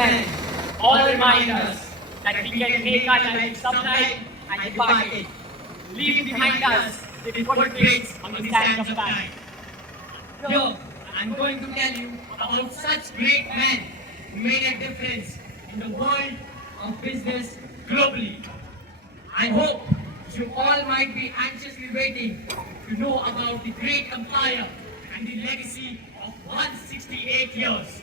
men all remind us that we can take our life sometime and depart it. Leave behind us the footprints on the sand of time. Here, I'm going to tell you about such great men who made a difference in the world of business globally. I hope you all might be anxiously waiting to know about the great empire and the legacy of 168 years.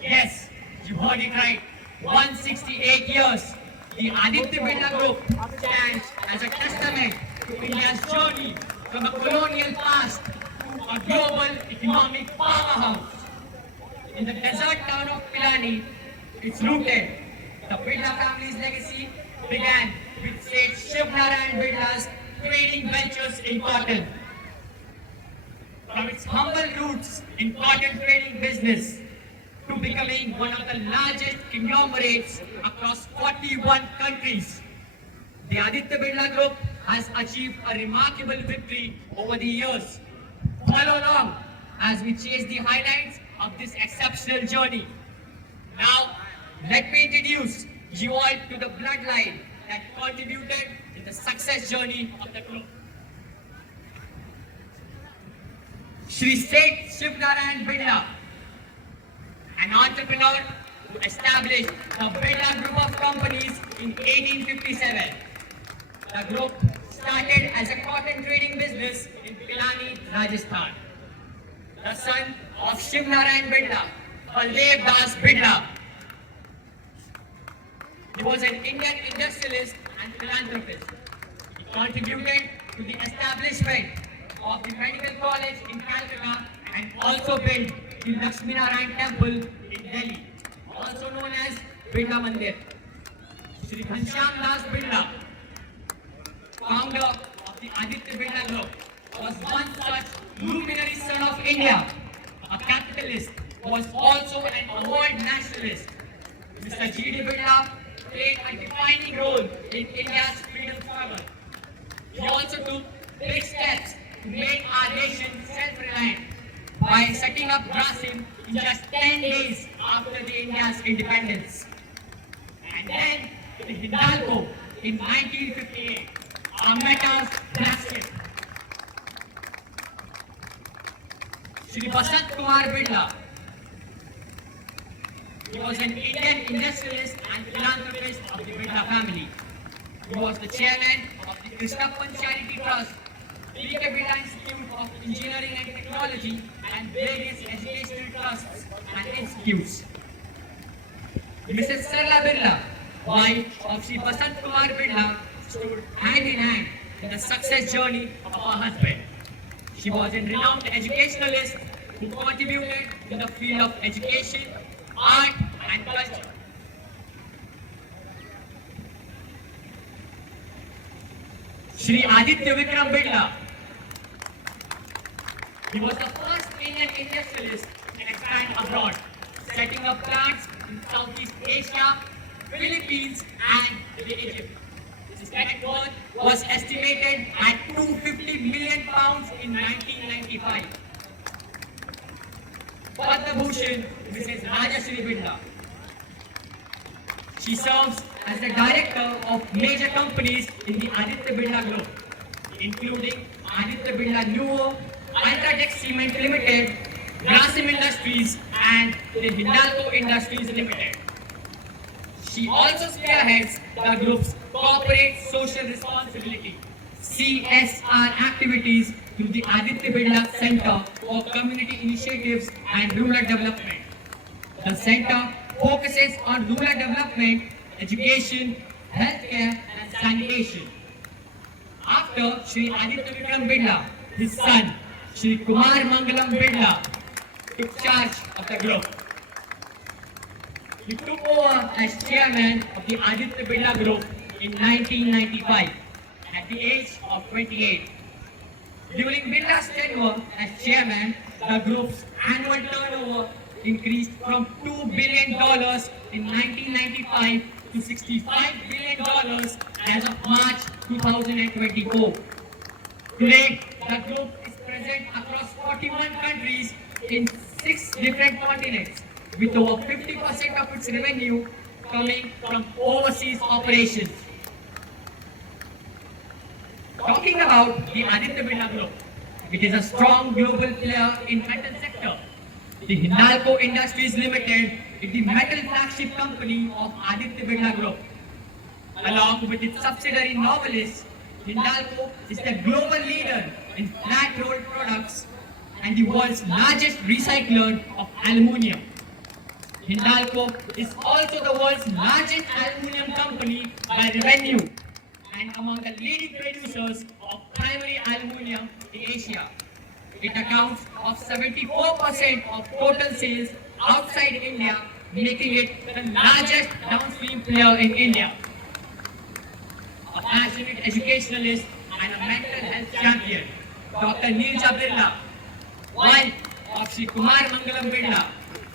Yes, you heard it right. 168 years. The Aditya Birla Group stands as a testament to India's journey from a colonial past to a global economic powerhouse. In the desert town of Pilani, it's rooted. The Birla family's legacy began with Seth Shiv Narayan Birla's trading ventures in cotton. From its humble roots in cotton trading business to becoming one of the largest conglomerates across 41 countries, the Aditya Birla Group has achieved a remarkable victory over the years. Follow along as we chase the highlights of this exceptional journey. Now, let me introduce you all to the bloodline that contributed to the success journey of the group. Shri Seth Shiv Narayan Birla, an entrepreneur who established the Birla Group of Companies in 1857. The group started as a cotton trading business in Pilani, Rajasthan. The son of Shiv Narayan Birla, Baldev Das Birla. He was an Indian industrialist and philanthropist. He contributed to the establishment of the medical college in Calcutta and also built the Lakshmi Narayan Temple in Delhi, also known as Birla Mandir. Shri Ghanshyam Das Birla, founder of the Aditya Birla Group, was one such luminary son of India, a capitalist who was also an avowed nationalist. Mr. G.D. Birla played a defining role in India's freedom struggle. He also took big steps to make our nation self-reliant by setting up Grasim in just 10 days after the India's independence. And then the Hindalco in 1958, our Metas basket. Shri Vasant Kumar Birla. He was an Indian industrialist and philanthropist of the Birla family. He was the chairman of the Krishnappan Charity Trust, B.K. Birla Institute of Engineering and Technology, and various educational trusts and institutes. Mrs. Sarla Birla, wife of Shri Vasant Kumar Birla, stood hand in hand in the success journey of her husband. She was a renowned educationalist who contributed to the field of education, art and culture. Shri Aditya Vikram Birla. He was the first Indian industrialist to expand abroad, setting up plants in Southeast Asia, Philippines and Egypt. His net worth was estimated at £250 million in 1995. Padma Bhushan, Mrs. Rajashri Birla. She serves as the director of major companies in the Aditya Birla Group, including Aditya Birla Nuvo, Ultratech Cement Limited, Grasim Industries and the Hindalco Industries Limited. She also spearheads the group's corporate social responsibility (CSR) activities through the Aditya Birla Center for Community Initiatives and Rural Development. The center focuses on rural development, education, healthcare and sanitation. After Shri Aditya Vikram Birla, his son Shri Kumar Mangalam Birla took charge of the group. He took over as chairman of the Aditya Birla Group in 1995 at the age of 28. During Birla's tenure as chairman, the group's annual turnover increased from $2 billion in 1995 to $65 billion as of March 2024. Today, the group is present across 41 countries in 6 different continents, with over 50% of its revenue coming from overseas operations. Talking about the Aditya Birla Group, it is a strong global player in metal sector. The Hindalco Industries Limited is the metal flagship company of Aditya Birla Group. Along with its subsidiary Novelis, Hindalco is the global leader in flat rolled products and the world's largest recycler of aluminium. Hindalco is also the world's largest aluminium company by revenue and among the leading producers of primary aluminium in Asia. It accounts of 74% of total sales outside India, making it the largest downstream player in India. A passionate educationalist and a mental health champion, Dr. Neerja Birla, wife of Sri Kumar Mangalam Birla,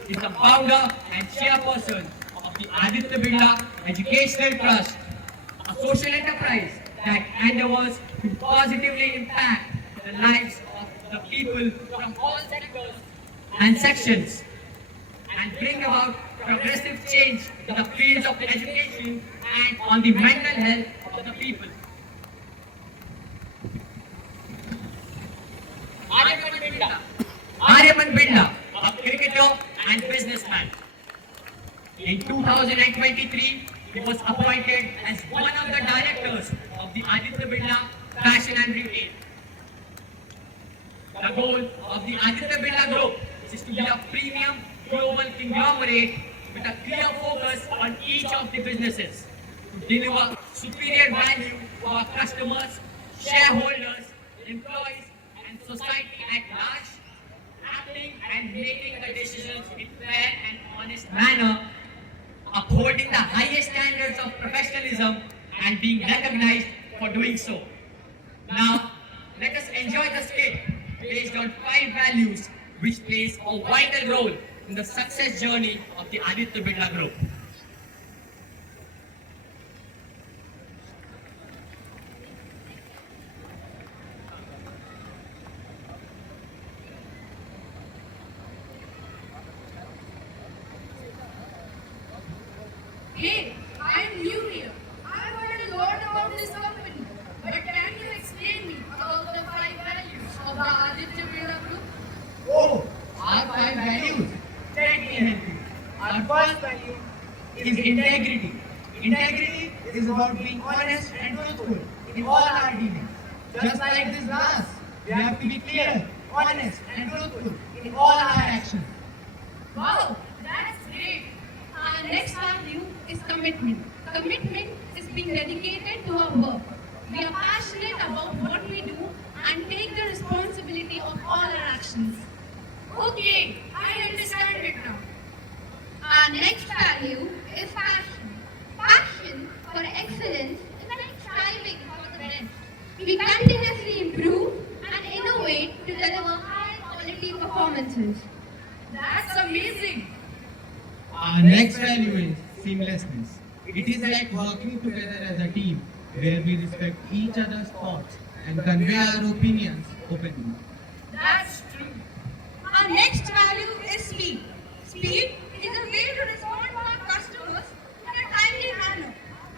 is the founder and chairperson of the Aditya Birla Educational Trust, a social enterprise that endeavors to positively impact the lives of the people from all sectors and sections and bring about progressive change in the fields of education and on the mental health of the people. Aryaman Birla, a cricketer and businessman. In 2023, he was appointed as one of the directors of the Aditya Birla Fashion and Retail. The goal of the Aditya Birla Group is to be a premium global conglomerate with a clear focus on each of the businesses to deliver superior value to our customers, shareholders, employees, and society at large, acting and making the decisions in fair and honest manner, upholding the highest standards of professionalism and being recognized for doing so. Now, let us enjoy the skit based on 5 values which plays a vital role in the success journey of the Aditya Birla Group. Hey, I am new here. I've heard a lot about this company. But can you explain me about the 5 values of the Aditya Birla Group? Oh, our 5 values. Let me help you. Our first value is integrity. Integrity is about being honest and truthful in all our dealings. Just like this glass, we have to be clear, honest and truthful in all our actions. Wow, that's great. Our next value is commitment. Commitment is being dedicated to our work. We are passionate about what we do and take the responsibility of all our actions. Okay, I understand it now. Our next value is passion. Passion for excellence is like striving for the best. We continuously improve and innovate to deliver high quality performances. That's amazing. Our next value is seamlessness. It is like working together as a team where we respect each other's thoughts and convey our opinions openly. That's true. Our next value is speed. Speed is a way to respond to our customers in a timely manner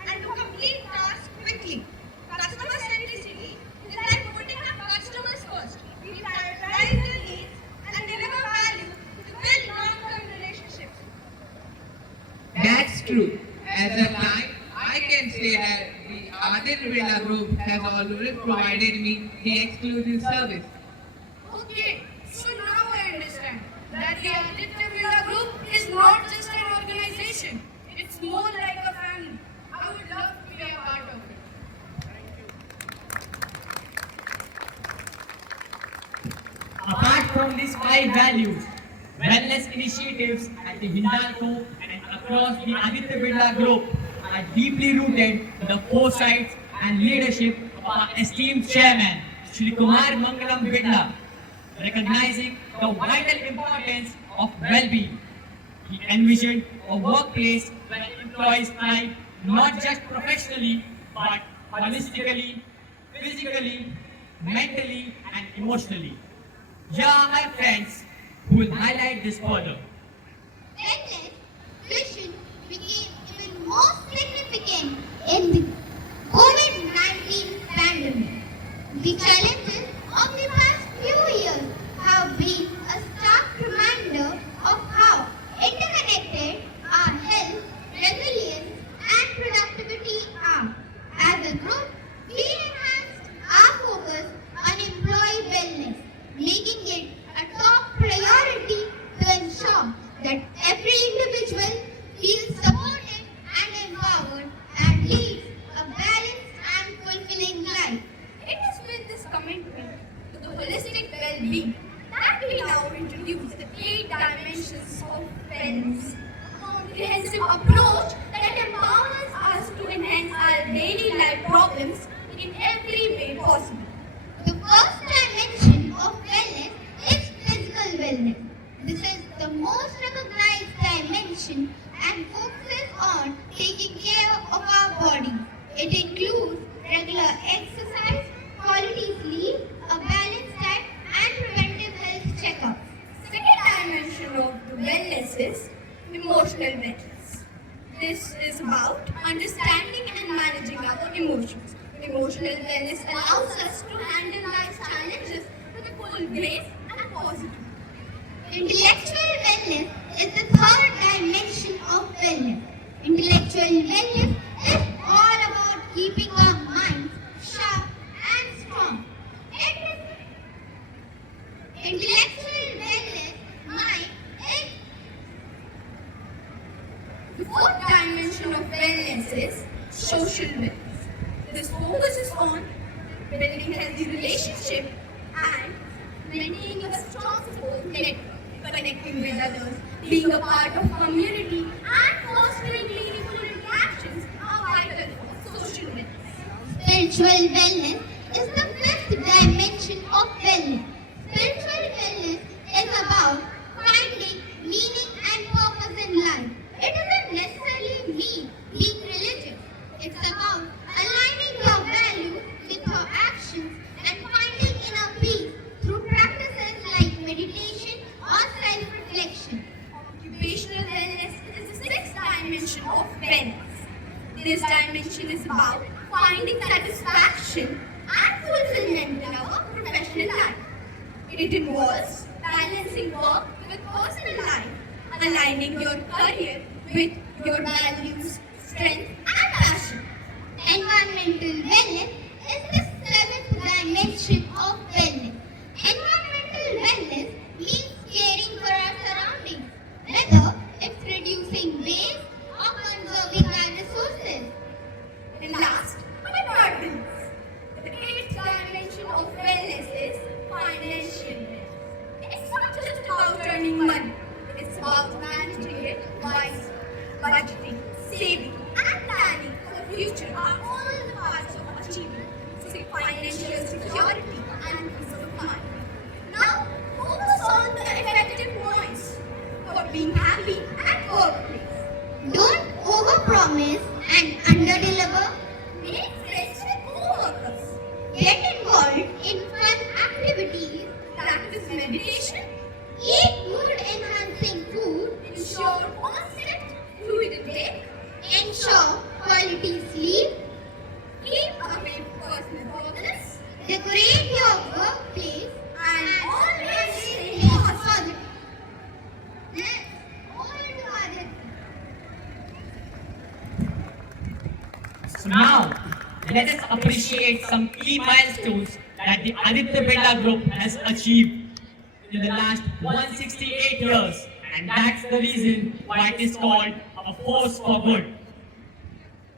and to complete tasks quickly. Customer centricity is like putting our customers first. We prioritize their needs and deliver value to build long-term relationships. That's true. As a client, I can say that the Aditya Birla Group has always provided me the exclusive service. Okay, so now I understand that the Aditya Birla Group is not just an organization. It's more like a family. I would love to be a part of it. Apart from these 5 values, wellness initiatives at the Hindalco and across the Aditya Birla Group are deeply rooted in the foresight and leadership of our esteemed chairman, Sri Kumar Mangalam Birla, recognizing the vital importance of well-being. He envisioned a workplace where employees thrive not just professionally but holistically, physically, mentally, and emotionally. Here are my friends who will highlight this further. wellness vision became even more significant in the COVID-19 pandemic. The challenges of the past few years have been a stark reminder of how interconnected our health, resilience, and productivity are. As a group, we enhanced our focus on employee wellness, making it a top priority to ensure that every individual feels supported and empowered and leads a balanced and fulfilling life. It is with this commitment to the holistic well-being that we now introduce the 8 dimensions of wellness, a comprehensive approach that empowers us to enhance our daily life problems in every way possible. The first dimension of wellness is physical wellness. This is the most recognized dimension and focuses on taking care of our body. It includes regular exercise, quality sleep, a balanced diet, and preventive health checkups. Second dimension of the wellness is emotional wellness. This is about understanding and managing our emotions. Emotional wellness allows us to handle life's challenges with full grace and positivity. Intellectual wellness is the third dimension of wellness. Intellectual wellness is all about keeping our minds sharp and strong. Intellectual wellness mind is The fourth dimension of wellness is social wellness. This focuses on building healthy relationships and maintaining a strong support network, connecting with others, being a part of community, and fostering meaningful interactions are vital for social wellness. spiritual wellness is the fifth dimension of wellness. Spiritual wellness is about finding meaning and purpose in life. It doesn't necessarily mean being religious. It's about aligning your values with your actions and finding inner peace through practices like meditation or self-reflection. Occupational wellness is the sixth dimension of wellness. This dimension is about finding satisfaction and fulfillment in our professional life. It involves balancing work with personal life, aligning your career with your values, strength, and passion. Environmental wellness is the seventh dimension of wellness. Environmental wellness means caring for our surroundings, whether it's reducing waste or conserving our resources. And last but not least, the eighth dimension of wellness is financial wellness. It's not just about earning money, it's about managing it wisely. Budgeting, saving, and planning for the future are all the parts of achieving financial security and peace of mind. Now, focus on the effective points for being happy at workplace. Don't overpromise and underdeliver. Make friends with co-workers. Get involved in fun activities. Practice meditation. Eat mood-enhancing food. Ensure constant fluid intake. Ensure quality sleep. Keep away from personal problems. Decorate your workplace. And always stay positive. Next, over to Aditya. So now, let us appreciate some key milestones that the Aditya Birla Group has achieved in the last 168 years, and that's the reason why it is called a force for good.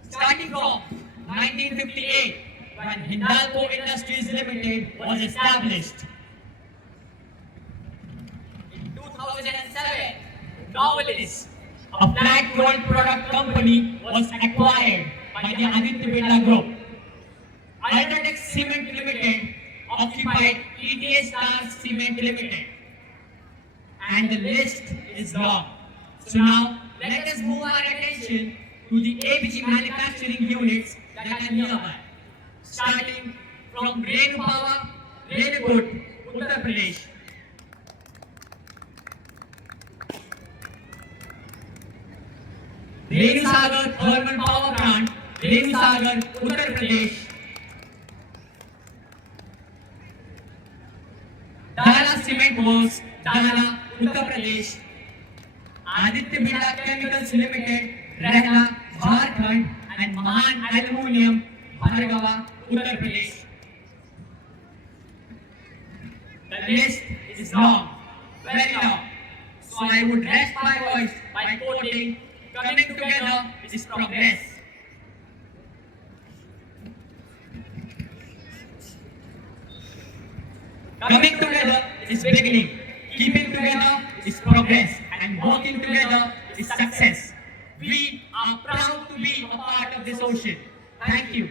Starting from 1958, when Hindalco Industries Limited was established. In 2007, Novelis, a flat rolled product company, was acquired by the Aditya Birla Group. Ultratex Cement Limited occupied ETA Star Cement Limited. And the list is long. So now, let us move our attention to the ABG manufacturing units that are nearby. Starting from Renupawa, Renukut, Uttar Pradesh. Renusagar thermal power plant, Renusagar, Uttar Pradesh. Dala cement works, Dala, Uttar Pradesh. Aditya Birla chemicals limited, Rehla, Jharkhand, and Mahan Aluminium, Bhargava, Uttar Pradesh. The list is long, very long. So I would rest my voice by quoting, "Coming together is progress." Coming together is beginning, keeping together is progress, and working together is success. We are proud to be a part of this ocean. Thank you.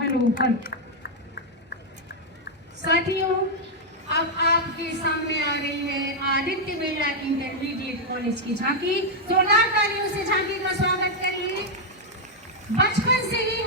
Hello साथियों, अब आपके सामने आ रही है Aditya Birla intermediate college की झांकी। जोरदार तालियों से झांकी का स्वागत करिए। बचपन से ही